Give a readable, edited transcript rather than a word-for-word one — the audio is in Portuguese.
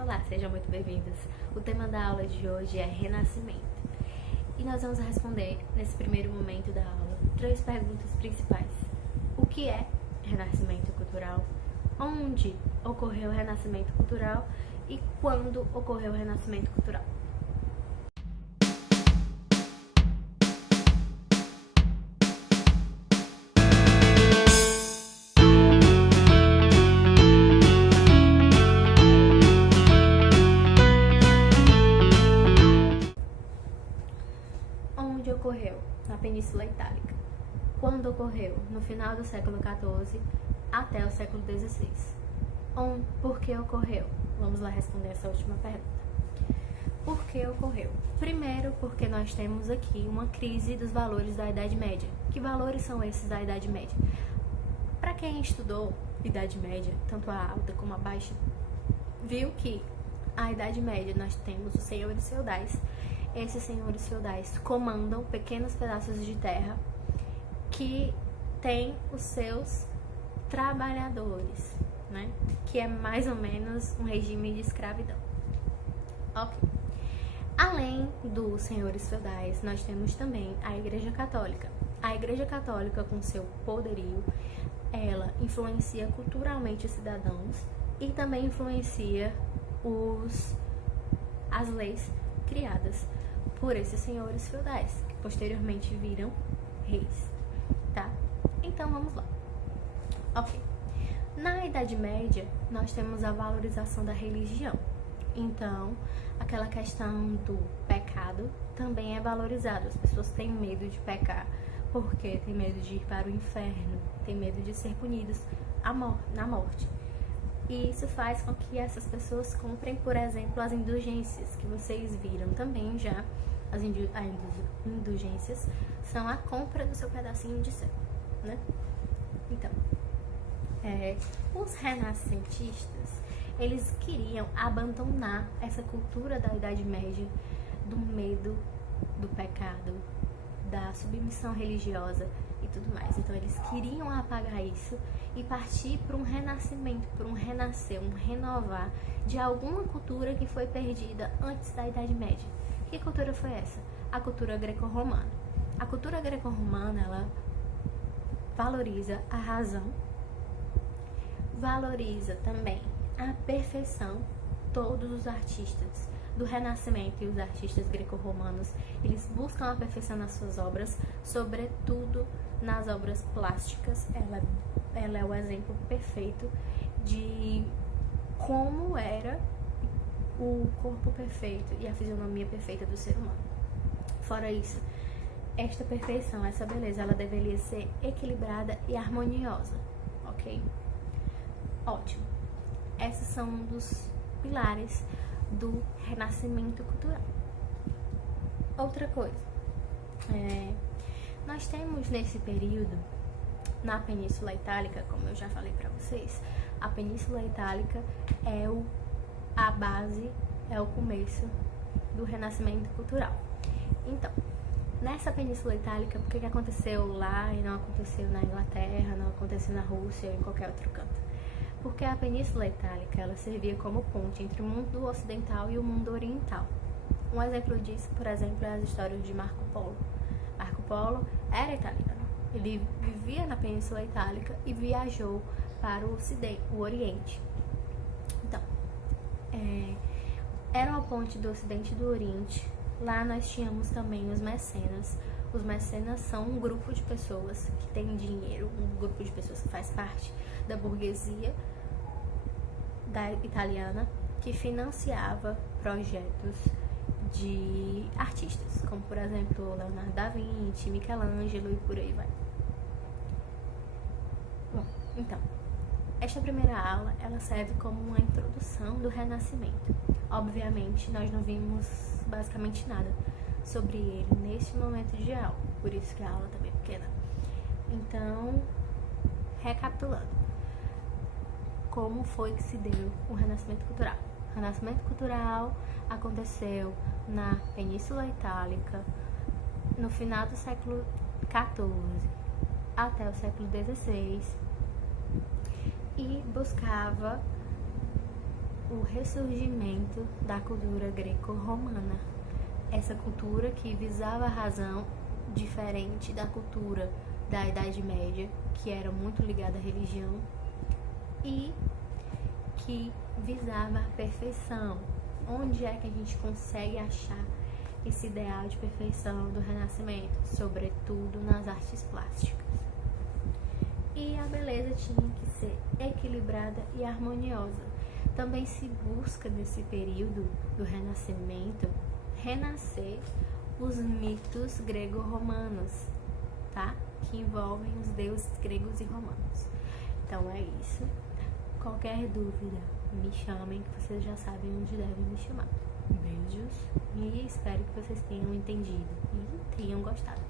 Olá, sejam muito bem-vindos. O tema da aula de hoje é Renascimento. E nós vamos responder, nesse primeiro momento da aula, 3 perguntas principais. O que é Renascimento cultural? Onde ocorreu o Renascimento cultural? E quando ocorreu o Renascimento cultural? Onde ocorreu? Na Península Itálica. Quando ocorreu? No final do século XIV até o século XVI. Por que ocorreu? Vamos lá responder essa última pergunta. Por que ocorreu? Primeiro, porque nós temos aqui uma crise dos valores da Idade Média. Que valores são esses da Idade Média? Para quem estudou Idade Média, tanto a alta como a baixa, viu que a Idade Média nós temos os senhores feudais. Esses senhores feudais comandam pequenos pedaços de terra que têm os seus trabalhadores, né? Que é mais ou menos um regime de escravidão. Ok. Além dos senhores feudais, nós temos também a Igreja Católica. A Igreja Católica, com seu poderio, ela influencia culturalmente os cidadãos e também influencia as leis criadas por esses senhores feudais, que posteriormente viram reis, tá? Então, vamos lá. Ok. Na Idade Média, nós temos a valorização da religião. Então, aquela questão do pecado também é valorizada. As pessoas têm medo de pecar, porque têm medo de ir para o inferno, têm medo de ser punidas na morte. E isso faz com que essas pessoas comprem, por exemplo, as indulgências, que vocês viram também já. As indulgências são a compra do seu pedacinho de céu, né? Então, os renascentistas, eles queriam abandonar essa cultura da Idade Média, do medo, do pecado, da submissão religiosa e tudo mais. Então, eles queriam apagar isso e partir para um renascimento, para um renascer, um renovar de alguma cultura que foi perdida antes da Idade Média. Que cultura foi essa? A cultura greco-romana. A cultura greco-romana, ela valoriza a razão, valoriza também a perfeição. Todos os artistas do Renascimento e os artistas greco-romanos, eles buscam a perfeição nas suas obras, sobretudo nas obras plásticas. Ela é o exemplo perfeito de como era o corpo perfeito e a fisionomia perfeita do ser humano. Fora isso, esta perfeição, essa beleza, ela deveria ser equilibrada e harmoniosa, ok? Ótimo. Esses são um dos pilares do renascimento cultural. Outra coisa, nós temos nesse período, na Península Itálica, como eu já falei para vocês, a Península Itálica é a base, é o começo do renascimento cultural. Então, nessa Península Itálica, o que aconteceu lá e não aconteceu na Inglaterra, não aconteceu na Rússia ou em qualquer outro canto? Porque a Península Itálica, ela servia como ponte entre o mundo ocidental e o mundo oriental. Um exemplo disso, por exemplo, é as histórias de Marco Polo. Marco Polo era italiano. Ele vivia na Península Itálica e viajou para o Ocidente, o Oriente. Então, era uma ponte do Ocidente e do Oriente. Lá nós tínhamos também os mecenas. Os mecenas são um grupo de pessoas que tem dinheiro, um grupo de pessoas que faz parte da burguesia italiana, que financiava projetos de artistas, como por exemplo Leonardo da Vinci, Michelangelo e por aí vai. Bom, então, esta primeira aula, ela serve como uma introdução do Renascimento. Obviamente, nós não vimos basicamente nada sobre ele neste momento de aula, por isso que a aula tá bem pequena. Então, recapitulando, como foi que se deu o Renascimento Cultural? O Renascimento Cultural aconteceu na Península Itálica no final do século XIV até o século XVI e buscava o ressurgimento da cultura greco-romana. Essa cultura que visava a razão, diferente da cultura da Idade Média, que era muito ligada à religião, e que visava a perfeição. Onde é que a gente consegue achar esse ideal de perfeição do Renascimento? Sobretudo nas artes plásticas. E a beleza tinha que ser equilibrada e harmoniosa. Também se busca nesse período do Renascimento renascer os mitos grego-romanos, tá? Que envolvem os deuses gregos e romanos. Então é isso. Qualquer dúvida, me chamem, que vocês já sabem onde devem me chamar. Beijos e espero que vocês tenham entendido e tenham gostado.